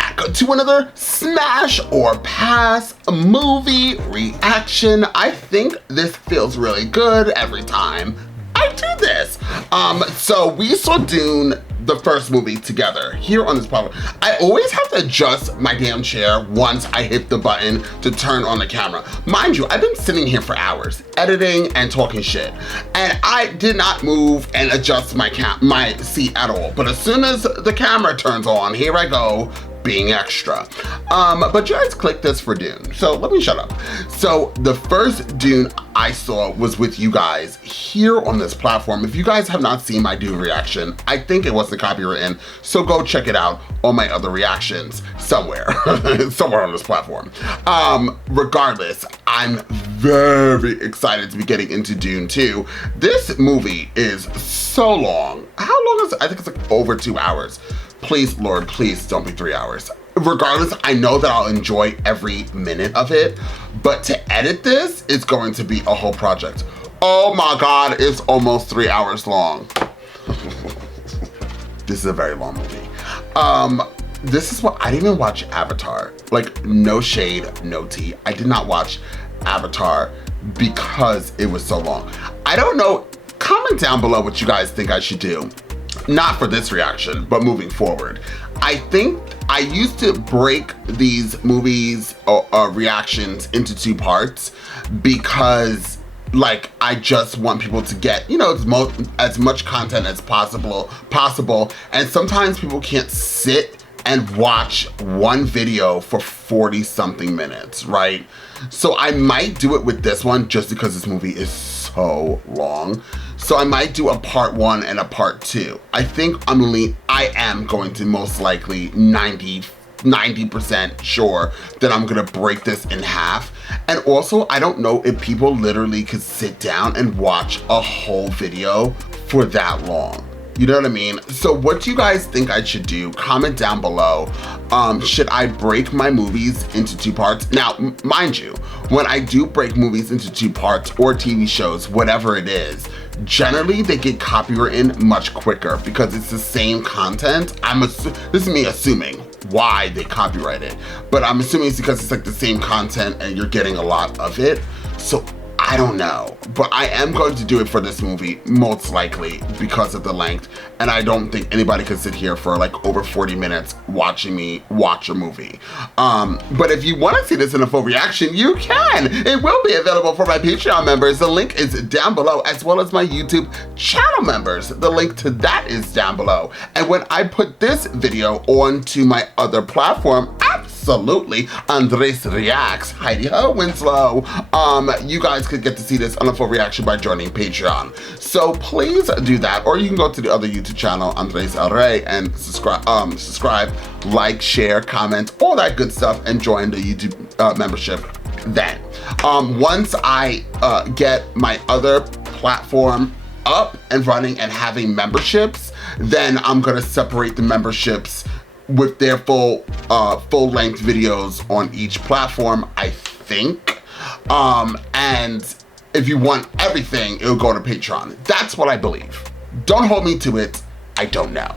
back to another smash or pass movie reaction. I think this feels really good every time I do this. So we saw Dune, the first movie, together here on this platform. I always have to adjust my damn chair once I hit the button to turn on the camera. Mind you, I've been sitting here for hours editing and talking shit, and I did not move and adjust my seat at all. But as soon as the camera turns on, here I go, being extra. But you guys clicked this for Dune, so let me shut up. So the first Dune I saw was with you guys here on this platform. If you guys have not seen my Dune reaction, I think it wasn't copywritten, so go check it out on my other reactions somewhere, somewhere on this platform. Regardless, I'm very excited to be getting into Dune 2. This movie is so long. How long is it? I think it's like over 2 hours. Please, Lord, please don't be 3 hours. Regardless, I know that I'll enjoy every minute of it, but to edit this is going to be a whole project. Oh my God, it's almost 3 hours long. This is a very long movie. This is what, I didn't even watch Avatar. Like, no shade, no tea. I did not watch Avatar because it was so long. I don't know, comment down below what you guys think I should do. Not for this reaction, but moving forward. I think I used to break these movies or reactions into 2 parts because like I just want people to get, you know, as much content as possible, and sometimes people can't sit and watch one video for 40 something minutes, right? So I might do it with this one just because this movie is so long. So I might do a part 1 and a part 2. I think I am going to most likely 90% sure that I'm gonna break this in half. And also, I don't know if people literally could sit down and watch a whole video for that long. You know what I mean? So what do you guys think I should do? Comment down below. Should I break my movies into 2 parts? Now, mind you, when I do break movies into 2 parts or TV shows, whatever it is, generally they get copywritten much quicker because it's the same content. This is me assuming why they copyright it, but I'm assuming it's because it's like the same content and you're getting a lot of it. So I don't know, but I am going to do it for this movie, most likely because of the length, and I don't think anybody can sit here for like over 40 minutes watching me watch a movie. But if you want to see this in a full reaction, you can. It will be available for my Patreon members. The link is down below, as well as my YouTube channel members. The link to that is down below. And when I put this video onto my other platform, absolutely, Andres Reacts, Heidi Ho Winslow, you guys could get to see this on a full reaction by joining Patreon. So please do that, or you can go to the other YouTube channel, Andres El Rey, and subscribe, like, share, comment, all that good stuff, and join the YouTube membership then. Once I get my other platform up and running and having memberships, then I'm gonna separate the memberships with their full length videos on each platform, I think. And if you want everything, it'll go to Patreon. That's what I believe. Don't hold me to it, I don't know.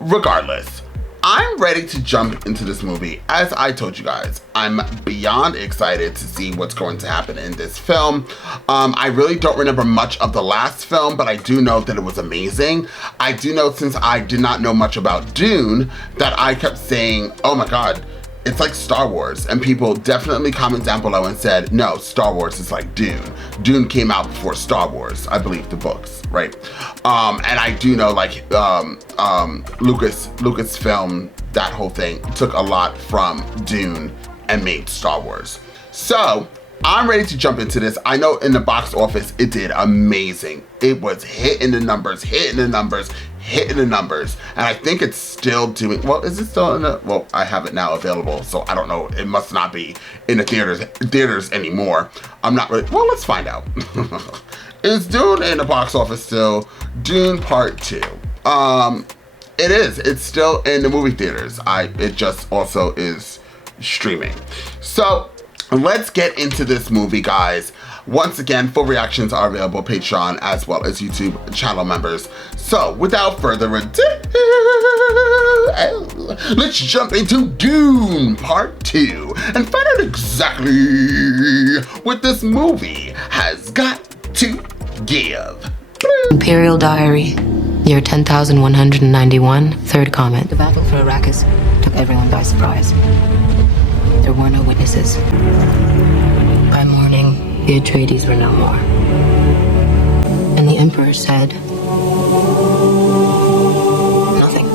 Regardless, I'm ready to jump into this movie. As I told you guys, I'm beyond excited to see what's going to happen in this film. I really don't remember much of the last film, but I do know that it was amazing. I do know, since I did not know much about Dune, that I kept saying, oh my God, it's like Star Wars. And people definitely comment down below and said, no, Star Wars is like Dune. Dune came out before Star Wars, I believe the books, right? And I do know, like, Lucasfilm, that whole thing, took a lot from Dune and made Star Wars. So I'm ready to jump into this. I know in the box office, it did amazing. It was hitting the numbers, and I think it's still doing, well, is it still in the, well, I have it now available, so I don't know, it must not be in the theaters anymore. I'm not really, well, let's find out. Is Dune in the box office still? Dune Part 2. It is, it's still in the movie theaters. It just also is streaming. So let's get into this movie, guys. Once again, full reactions are available Patreon as well as YouTube channel members. So without further ado, let's jump into Dune Part 2 and find out exactly what this movie has got to give. Imperial Diary, year 10,191, third comment. The battle for Arrakis took everyone by surprise. There were no witnesses. By morning, the Atreides were no more. And the Emperor said nothing.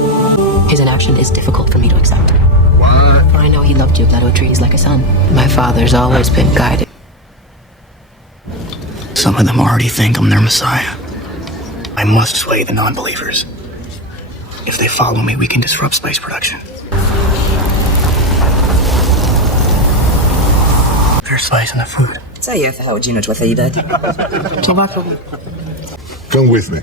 His inaction is difficult for me to accept. What? For I know he loved you, Leto Atreides, like a son. My father's always been guided. Some of them already think I'm their messiah. I must sway the non-believers. If they follow me, we can disrupt spice production. There's spice in the food. Come with me.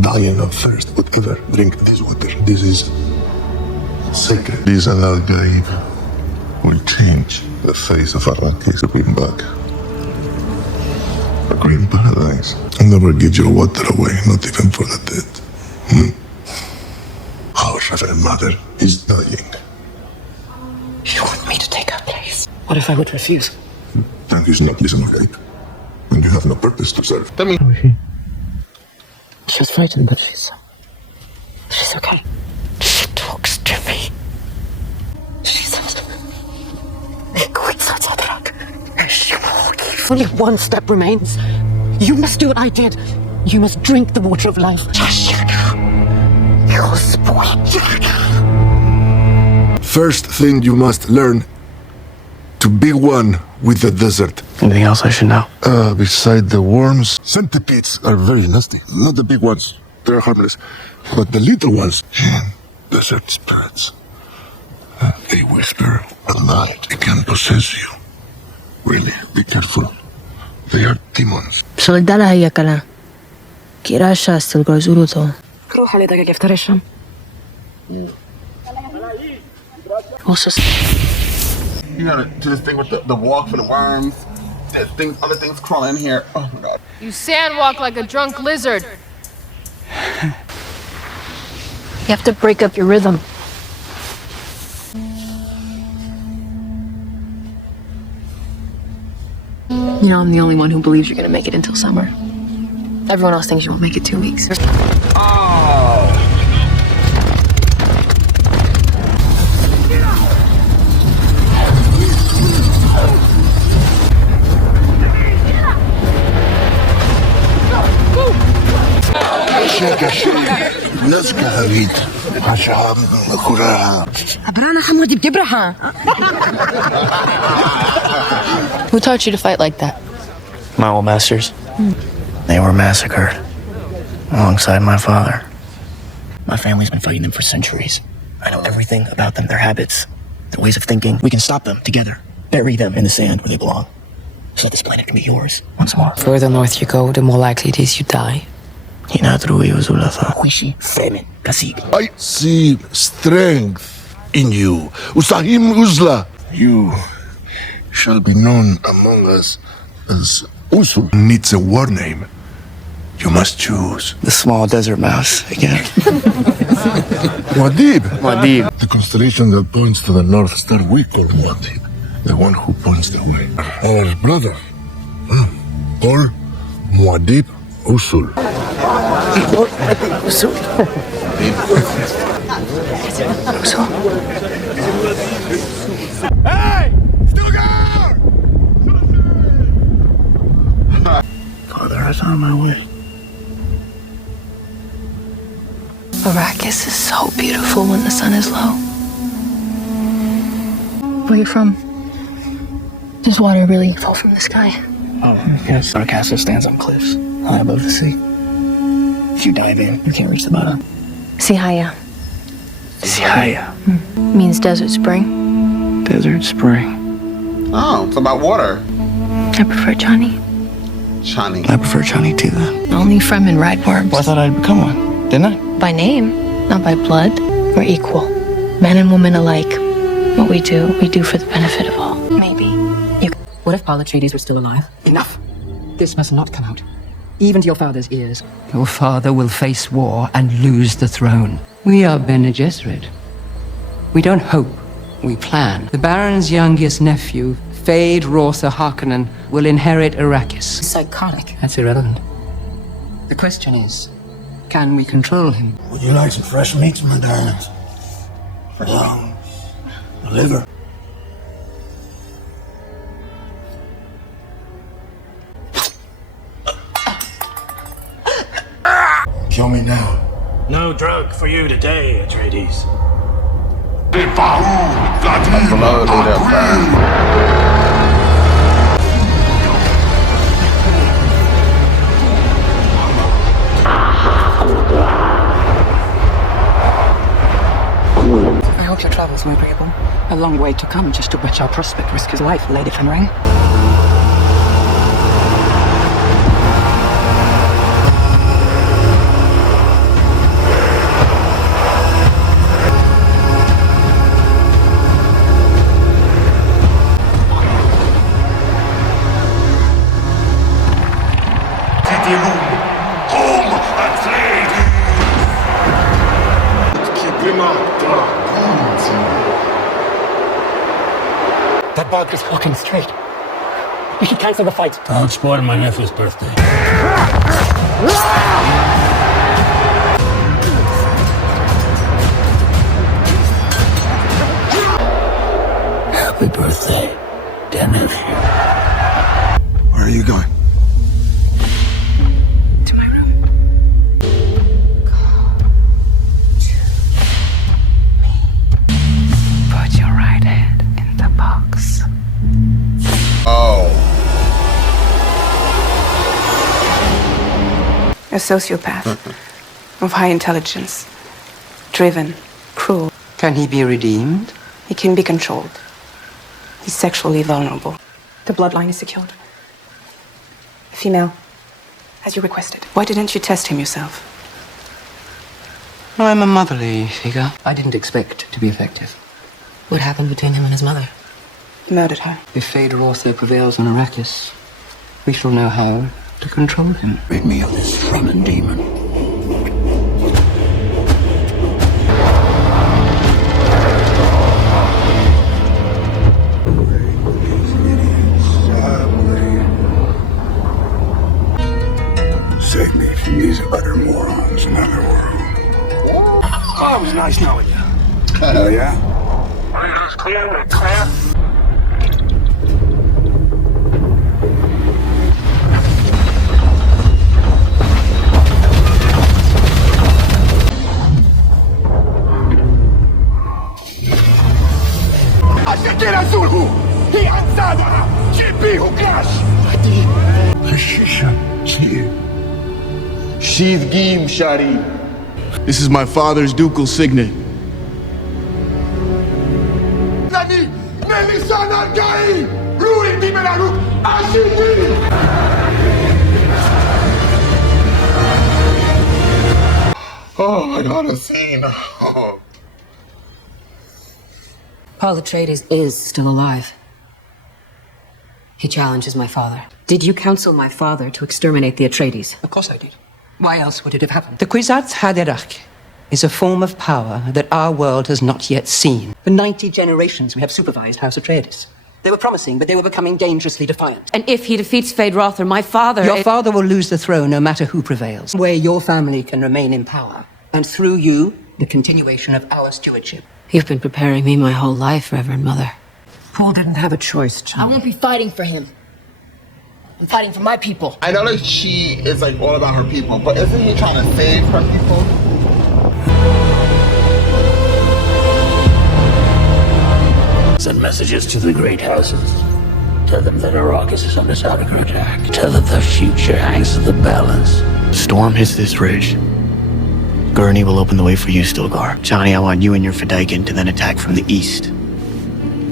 Dying of thirst, whatever, drink this water. This is sacred. This Al-Gaib will change the face of Arrakis to bring back a green paradise. I'll never give your water away, not even for the dead. Our Reverend Mother is dying. You want me to take her place? What if I would refuse? Then he's not listening, right? And you have no purpose to serve. Tell me. She's frightened, but she's okay. She talks to me. She says, only one step remains. You must do what I did. You must drink the water of life. You'll spoil. First thing you must learn to be one with the desert. Anything else I should know? Beside the worms, centipedes are very nasty. Not the big ones, they're harmless. But the little ones, desert spirits. They whisper at night. They can possess you. Really, be careful. They are demons. شغل هي كلام كراش استلقى زوروتو روح على دقيقة في الشام. You gotta do this thing with the walk for the worms. There's things, other things crawling in here. Oh my god. You sandwalk like a drunk lizard. You have to break up your rhythm. You know, I'm the only one who believes you're gonna make it until summer. Everyone else thinks you won't make it 2 weeks. Oh. Who taught you to fight like that? My old masters. They were massacred alongside my father. My family's been fighting them for centuries. I know everything about them, their habits, their ways of thinking. We can stop them together. Bury them in the sand where they belong. So that this planet can be yours once more. Further north you go, the more likely it is you die. Fremen, Kasig. I see strength in you. Usahim Uzla. You shall be known among us as Usul. Needs a war name. You must choose. The small desert mouse again. Muad'Dib. Muad'Dib. The constellation that points to the North Star we call Muad'Dib. The one who points the way. Our brother. Or Muad'Dib Usul. Hey! Stuttgart! Father, I found my way. Arrakis is so beautiful when the sun is low. Where you from? Does water really fall from the sky? Oh, yes. Our castle stands on cliffs, high above the sea. If you dive in, you can't reach the bottom. Sihaya. Sihaya. Means desert spring. Desert spring. Oh, it's about water. I prefer Chani. Chani. I prefer Chani too, then. Only Fremen ride worms. Well, I thought I'd become one, didn't I? by name, not by blood. We're equal. Men and women alike. What we do for the benefit of all. Maybe. What if Atreides were still alive? Enough! This must not come out. Even to your father's ears. Your father will face war and lose the throne. We are Bene Gesserit. We don't hope, we plan. The Baron's youngest nephew, Fade Rotha Harkonnen, will inherit Arrakis. Psychotic. That's irrelevant. The question is, can we control him? Would you like some fresh meats, my darlings? For lungs, liver. Kill me now. No drug for you today, Atreides. I hope your travels were agreeable. A long way to come just to watch our prospect risk his life, Lady Fenring. That bug is fucking straight. You should cancel the fight. Don't spoil my nephew's birthday. Happy birthday, dear nephew. Where are you going? To my room. Put your right hand in the box. Oh. A sociopath of high intelligence, driven, cruel. Can he be redeemed? He can be controlled. He's sexually vulnerable. The bloodline is secured. A female, as you requested. Why didn't you test him yourself? I'm a motherly figure. I didn't expect to be effective. What happened between him and his mother? He murdered her. If Fade Rotha prevails on Arrakis, we shall know how to control him. Rid me of this Fremen demon. Save me from these utter morons in other world. Oh, it was nice knowing you. Oh, yeah? Clear, clear. Sheath Geem, Chani. This is my father's ducal signet. Oh my god, a scene. Oh. Paul Atreides is still alive. He challenges my father. Did you counsel my father to exterminate the Atreides? Of course I did. Why else would it have happened? The Kwisatz Haderach is a form of power that our world has not yet seen. For 90 generations, we have supervised House Atreides. They were promising, but they were becoming dangerously defiant. And if he defeats Fade Rotha, my father... Your father will lose the throne no matter who prevails. Where your family can remain in power. And through you, the continuation of our stewardship. You've been preparing me my whole life, Reverend Mother. Paul didn't have a choice, Chani. I won't be fighting for him. I'm fighting for my people. I know that she is like all about her people, but isn't he trying to save her people? Send messages to the great houses. Tell them that Arrakis is under cyber attack. Tell them the future hangs in the balance. Storm hits this ridge. Gurney will open the way for you, Stilgar. Chani, I want you and your Fedaykin to then attack from the east.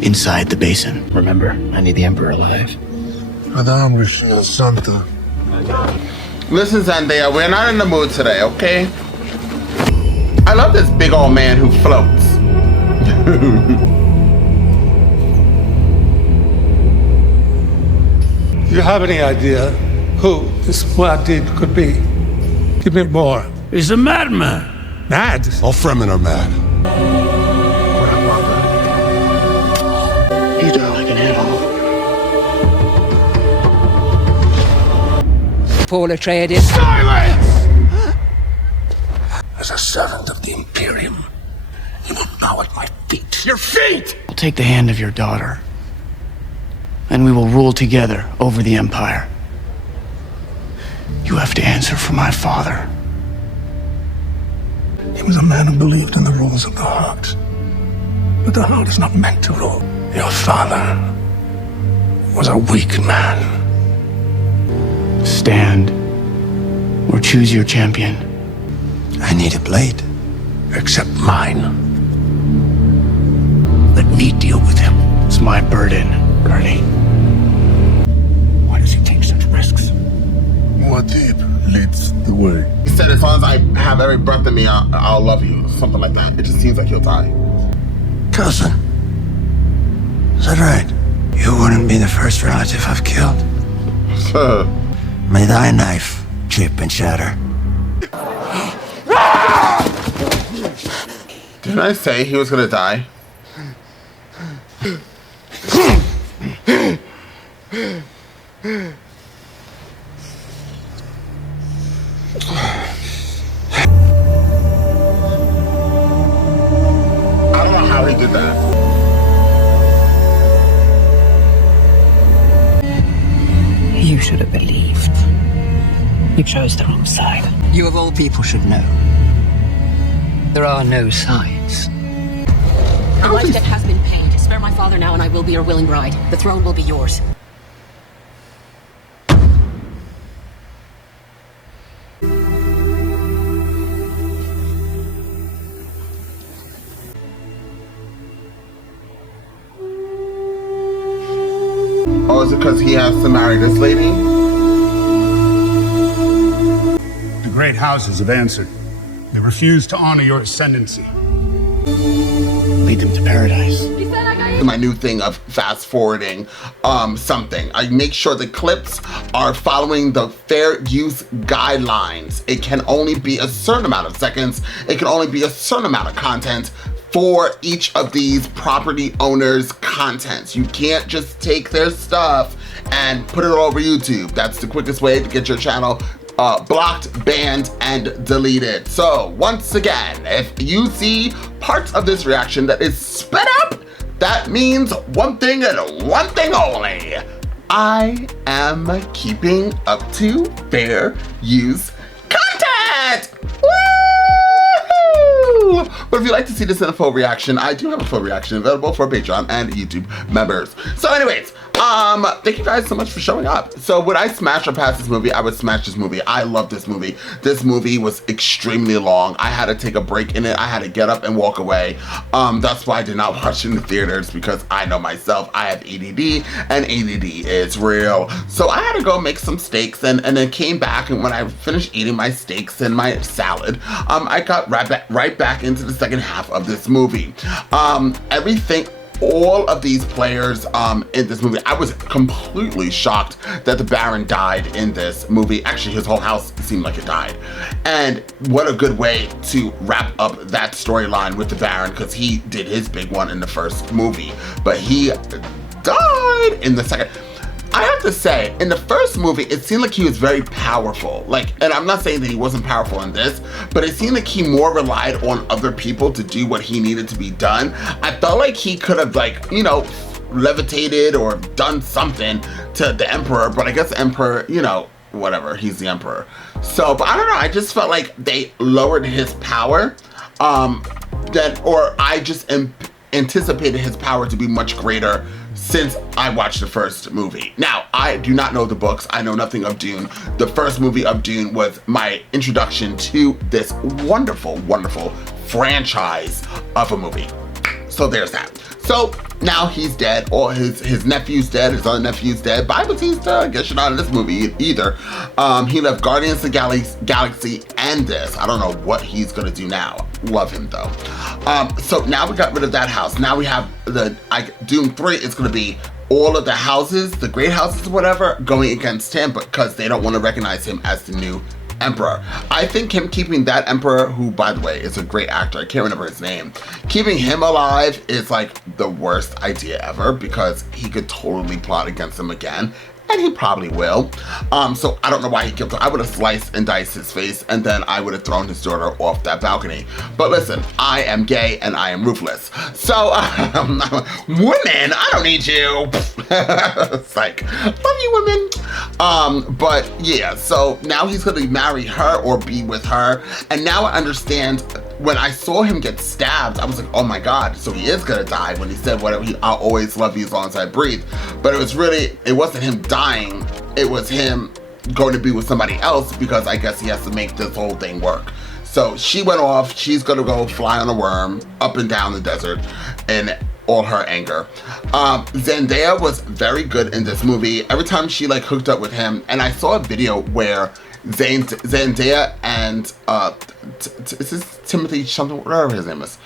Inside the basin. Remember, I need the Emperor alive. Madame Santa. Listen, Zendaya, we're not in the mood today, okay? I love this big old man who floats. Do you have any idea who this Muad'Dib could be? Give me more. He's a madman. Mad? All Fremen are mad. You die like an animal. Paul Atreides. Silence! As a servant of the Imperium, you will bow at my feet. Your feet! I'll take the hand of your daughter, and we will rule together over the Empire. You have to answer for my father. He was a man who believed in the rules of the heart. But the heart is not meant to rule. Your father was a weak man. Stand or choose your champion. I need a blade. Except mine. Let me deal with him. It's my burden, Gurney. Why does he take such risks? Muad'Dib leads the way. He said, as long as I have every breath in me, I'll love you. Something like that. It just seems like he'll die. Cousin. Is that right? You wouldn't be the first relative I've killed. May thy knife chip and shatter. Didn't I say he was gonna die? I don't know how he did that. You should have believed. You chose the wrong side. You of all people should know. There are no sides. The life debt has been paid. Spare my father now and I will be your willing bride. The throne will be yours. Oh, is it because he has to marry this lady? The great houses have answered. They refuse to honor your ascendancy. Lead them to paradise. My new thing of fast forwarding something. I make sure the clips are following the fair use guidelines. It can only be a certain amount of seconds. It can only be a certain amount of content for each of these property owners' contents. You can't just take their stuff and put it all over YouTube. That's the quickest way to get your channel blocked, banned, and deleted. So once again, if you see parts of this reaction that is sped up, that means one thing and one thing only. I am keeping up to fair use content. Woo! But if you'd like to see this in a full reaction, I do have a full reaction available for Patreon and YouTube members. So anyways, thank you guys so much for showing up. So would I smash or pass this movie? I would smash this movie. I love this movie. This movie was extremely long. I had to take a break in it. I had to get up and walk away. That's why I did not watch it in the theaters, because I know myself, I have ADD and ADD is real. So I had to go make some steaks and then came back, and when I finished eating my steaks and my salad, I got right back into the second half of this movie. All of these players in this movie, I was completely shocked that the Baron died in this movie. Actually, his whole house seemed like it died. And what a good way to wrap up that storyline with the Baron, because he did his big one in the first movie, but he died in the second. I have to say, in the first movie, it seemed like he was very powerful. And I'm not saying that he wasn't powerful in this, but it seemed like he more relied on other people to do what he needed to be done. I felt like he could have, levitated or done something to the Emperor, but I guess the Emperor, whatever, he's the Emperor. So, but I don't know, I just felt like they lowered his power, or I just anticipated his power to be much greater since I watched the first movie. Now, I do not know the books. I know nothing of Dune. The first movie of Dune was my introduction to this wonderful, wonderful franchise of a movie. So there's that. So now he's dead, or his nephew's dead, his other nephew's dead. Bye, Batista. I guess you're not in this movie either. He left Guardians of the Galaxy end this. I don't know what he's gonna do now. Love him though. So now we got rid of that house. Now we have Dune 3 is gonna be all of the houses, the great houses or whatever, going against him because they don't want to recognize him as the new emperor. I think him keeping that emperor, who by the way is a great actor, I can't remember his name, keeping him alive is like the worst idea ever because he could totally plot against him again. And he probably will. So I don't know why he killed him. I would have sliced and diced his face and then I would have thrown his daughter off that balcony. But listen, I am gay and I am ruthless. So, women, I don't need you. It's like, love you, women. But yeah, so now he's gonna marry her or be with her. And now I understand. When I saw him get stabbed, I was like, oh my God, so he is gonna die when he said whatever, I'll always love you as long as I breathe. But it wasn't him dying, it was him going to be with somebody else because I guess he has to make this whole thing work. So she went off, she's gonna go fly on a worm up and down the desert in all her anger. Zendaya was very good in this movie. Every time she like hooked up with him, and I saw a video where Zendaya and this is Timothy something, whatever his name is.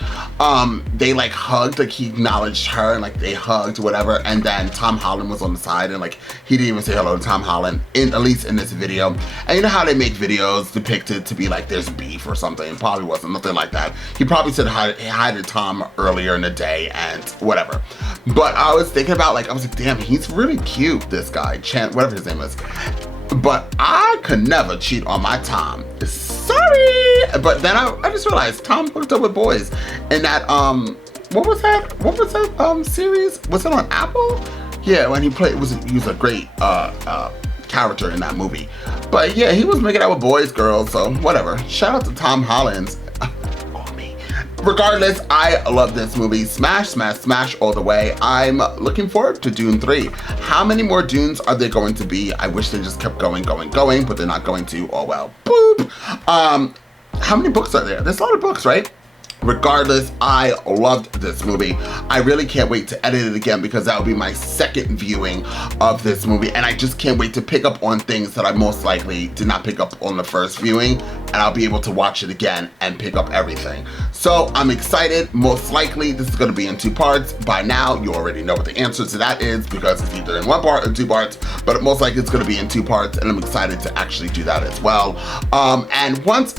They like hugged, like he acknowledged her and like they hugged, whatever. And then Tom Holland was on the side and like he didn't even say hello to Tom Holland, at least in this video. And you know how they make videos depicted to be like there's beef or something? It probably wasn't, nothing like that. He probably said hi to Tom earlier in the day and whatever. But I was thinking about like, I was like, damn, he's really cute, this guy, whatever his name is. But I could never cheat on my Tom. Sorry. But then I just realized Tom hooked up with boys. And that what was that series? Was it on Apple? Yeah, when he was a great character in that movie. But yeah, he was making out with boys, girls, so whatever. Shout out to Tom Holland. Regardless, I love this movie. Smash, smash, smash all the way. I'm looking forward to Dune 3. How many more Dunes are there going to be? I wish they just kept going, but they're not going to. Oh well. Boop. How many books are there? There's a lot of books, right? Regardless, I loved this movie. I really can't wait to edit it again because that will be my second viewing of this movie. And I just can't wait to pick up on things that I most likely did not pick up on the first viewing. And I'll be able to watch it again and pick up everything. So I'm excited. Most likely this is going to be in 2 parts. By now, you already know what the answer to that is because it's either in 1 part or 2 parts. But most likely it's going to be in 2 parts. And I'm excited to actually do that as well. And once